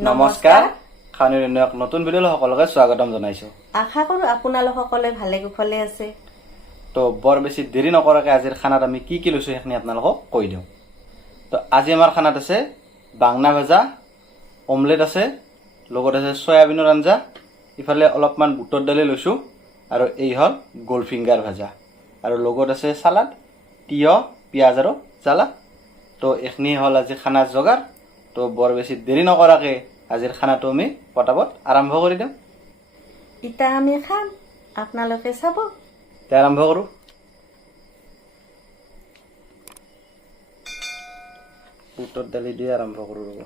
নমস্কাৰ খানিৰ এক নতুন ভিডিঅ'লৈ সকলোকে স্বাগতম জনাইছো। আশা কৰো আপোনালোক সকলে ভালে কুশলে আছে। তো বৰ বেছি দেৰি নকৰাকে আজিৰ খানাত আমি কি লৈছো সেইখিনি আপোনালোকক কৈ দিওঁ। তো আজি আমাৰ খানাত আছে বাংনা ভাজা, অমলেট আছে, লগত আছে সয়াবিনৰ আঞ্জা, ইফালে অলপমান বুটৰ দালি লৈছো আৰু এই হল গোল ফিংগাৰ ভাজা আৰু লগত আছে সালাড, তিয়হ, পিয়াজ আৰু জ্বালা। তো এইখিনি হল আজি খানাৰ যোগাৰ। তো বৰ বেছি দেৰি নকৰাকে আজিৰ খানাটো আমি পটাপট আৰম্ভ কৰি দিম। ইটা আমি খাম, আপোনালোকে চাব। তে আৰম্ভ কৰো। বুটৰ দালি দিয়ে আৰম্ভ কৰো ৰব।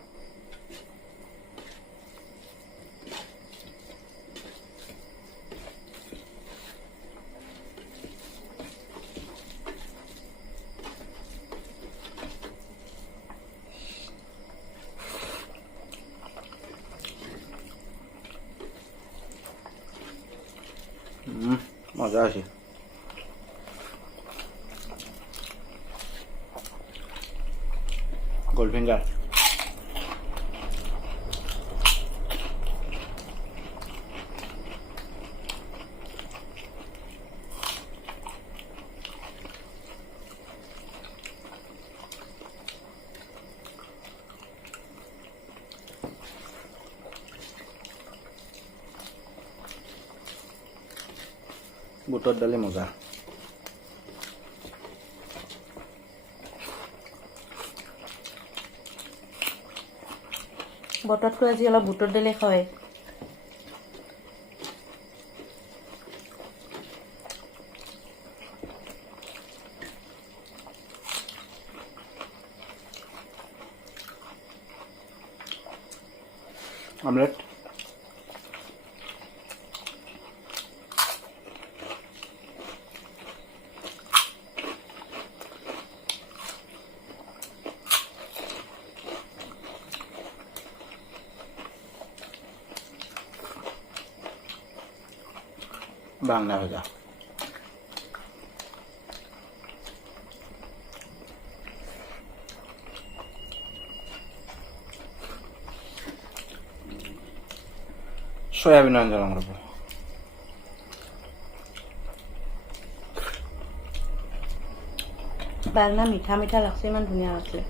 মজা আছে। গোল ফিংগাৰ বুটৰ দালি মজা। বতৰতকৈ আজি অলপ বুটৰ দালি খায়। অমলেট বাংলা ভাজা সয়াবিন আঞ্জা কৰবো। বাংনা মিঠা মিঠা লাগছে, ইমান ধুনীয়া আছে।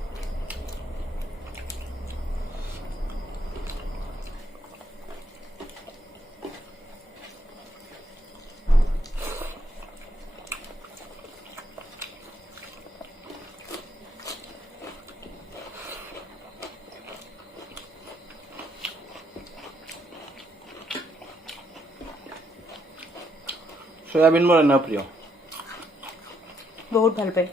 সয়াবিন মোৰ এনেও প্ৰিয়, বহুত ভাল পায়।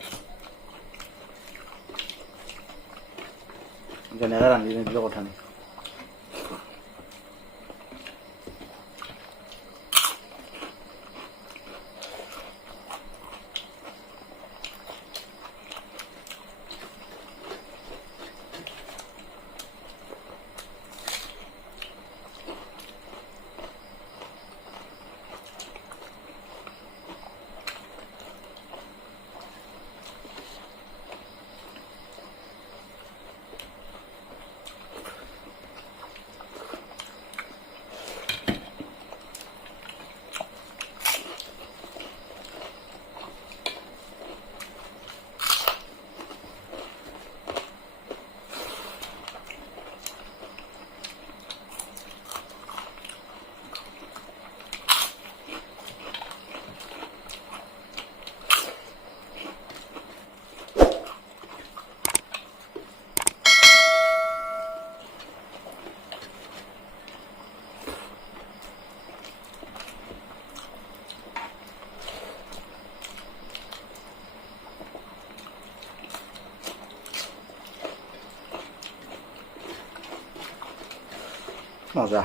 যেনেকৈ ৰান্ধি নিদিলেও কথা নাই। মজা।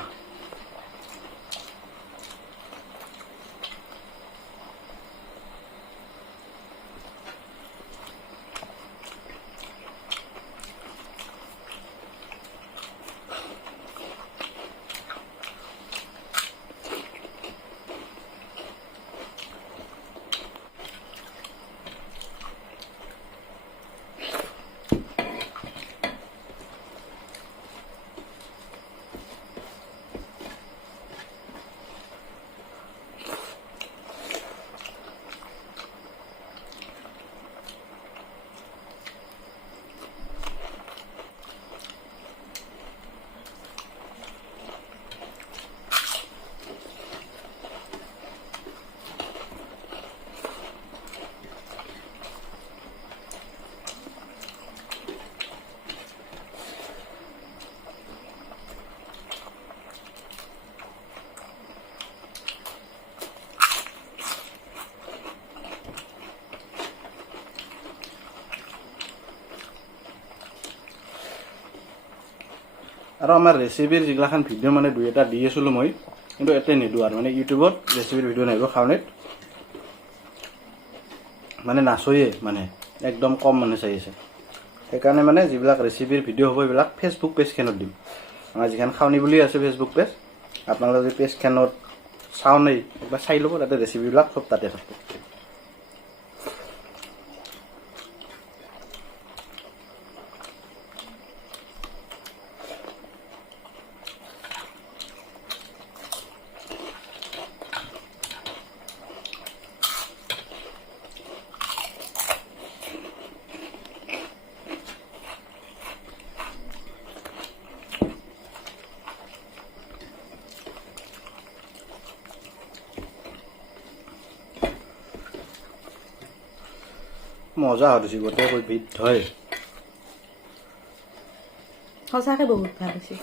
আৰু আমাৰ ৰেচিপিৰ যিগিলাখান ভিডিঅ' মানে দুই এটা দি আছিলোঁ মই, কিন্তু এতে নিদিওঁ আৰু মানে ইউটিউবত ৰেচিপিৰ ভিডিঅ' নাহিব খাওঁনেত মানে নাচয়ে, মানে একদম কম মানুহ চাই আছে। সেইকাৰণে মানে যিবিলাক ৰেচিপিৰ ভিডিঅ' হ'ব এইবিলাক ফেচবুক পেজখনত দিম। আমাৰ যিখন খাওনি বুলি আছে ফেচবুক পেজ, আপোনালোকে যদি পেজখনত চাওঁ নাই একবাৰ চাই ল'ব, তাতে ৰেচিপিবিলাক চব তাতে থাকিব। মজা হৈ গৈছে গোটেই বিধ হয়। সঁচাকে বহুত ভাল হৈছে।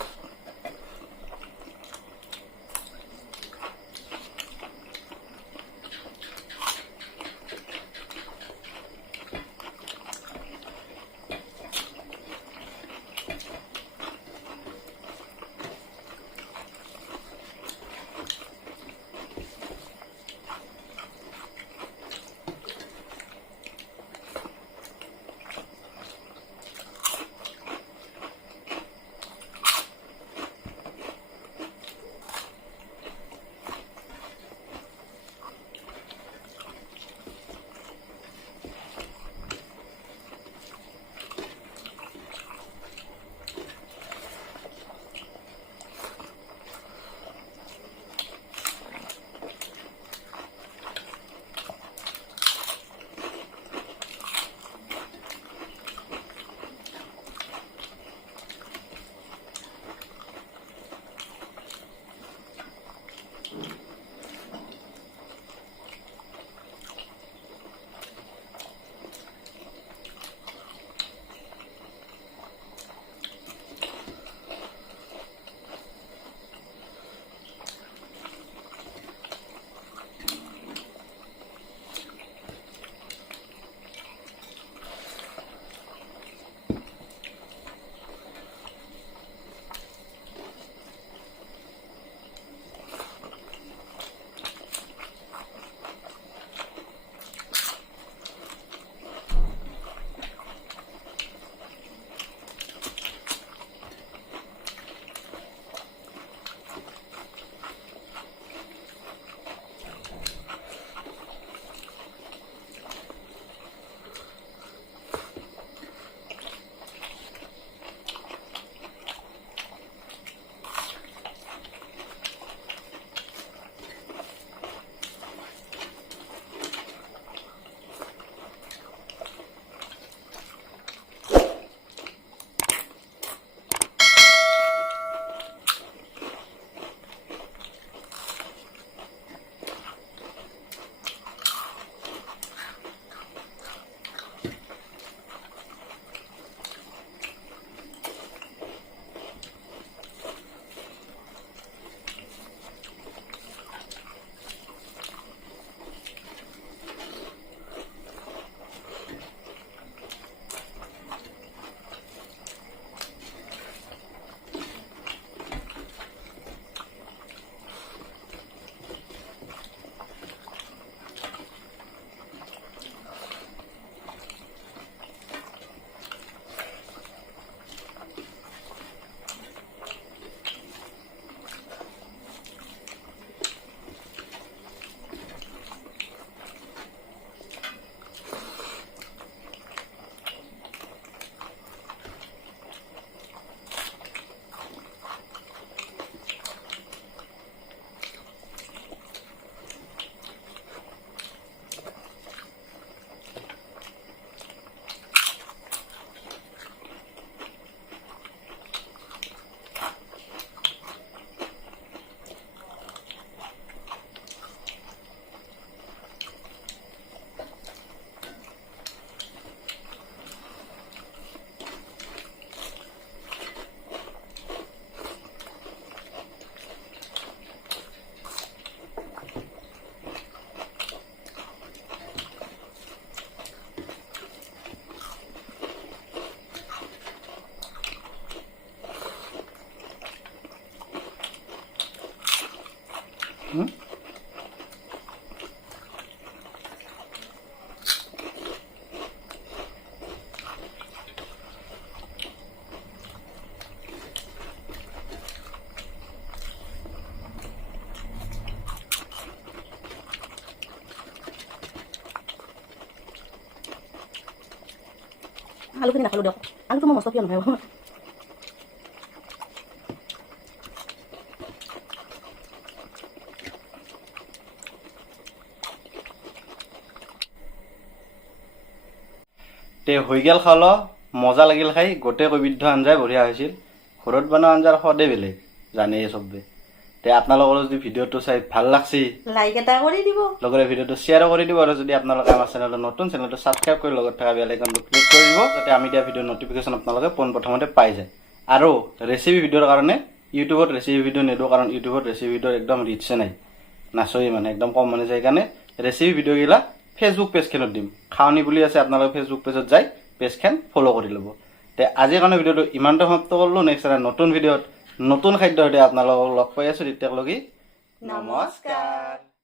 আলুখিনি নাখালোঁ দিয়ক আলুটো মই মস্ত প্ৰিয় নহয় তে হৈ গেল খাল মজা লাগিল খাই গোটেই কৈবিধ্য আঞ্জাই বঢ়িয়া হৈছিল ঘৰত বনোৱা আঞ্জাৰ সোৱাদে বেলেগ জানেই চবে তে আপোনালোকৰ যদি ভিডিঅ'টো চাই ভাল লাগছি লাইক এটা কৰি দিব লগতে ভিডিঅ'টো শ্বেয়াৰো কৰি দিব আৰু যদি আপোনালোকে আমাৰ চেনেলটো নতুন চেনেলটো ছাবস্ক্ৰাইব কৰি লগত থকা বেল আইকনটো ক্লিক কৰি দিব যাতে আমি দিয়া ভিডিঅ'ৰ নটিফিকেশ্যন আপোনালোকে পোনপ্ৰথমতে পাই যায় আৰু ৰেচিপি ভিডিঅ'ৰ কাৰণে ইউটিউবত ৰেচিপি ভিডিঅ' নিদিওঁ কাৰণ ইউটিউবত ৰেচিপি ভিডিঅ'ৰ একদম ৰিচে নাই নাচই মানে একদম কম মানে যায় কাৰণে ৰেচিপি ভিডিঅ'গিলা ফেচবুক পেজখনত দিম খাৱনি বুলি আছে আপোনালোকে ফেচবুক পেজত যাই পেজখন ফ'ল' কৰি ল'ব তে আজিৰ কাৰণে ভিডিঅ'টো ইমানতে সমাপ্ত কৰিলোঁ নেক্সট এটা নতুন ভিডিঅ'ত নতুন খাদ্যৰ সৈতে আপোনালোকক লগ পাই আছোঁ তেতিয়ালৈকে নমস্কাৰ।